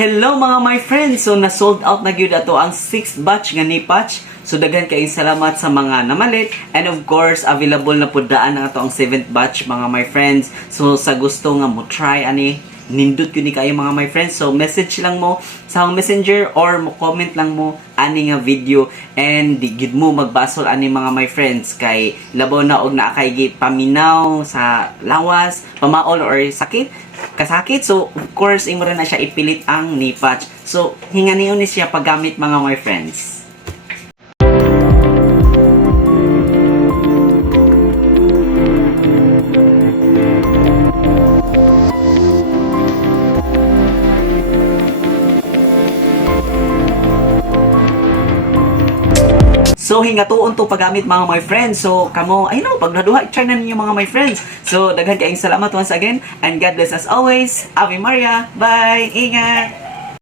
Hello mga my friends! So na-sold out na gyud ato ang 6th batch nga ni patch. So daghan kayong salamat sa mga namalit, and of course available na pud daan ang ato ang 7th batch mga my friends. So sa gusto nga mo try ani, nindot yun ni kayo mga my friends. So message lang mo sa akong messenger or mo comment lang mo ani nga video, and di gid mo magbasol ani mga my friends kay labaw na og naa kay paminaw sa lawas, pamaol or sakit kasakit. So of course imo ra na siya ipilit ang knee patch. So hinganiyon ni siya paggamit mga my friends. So hingatuon to paggamit mga my friends. So kamo, I know, pag naduha, try na ninyo mga my friends. So daghan kayong salamat once again, and God bless as always. Ave Maria. Bye. Ingat.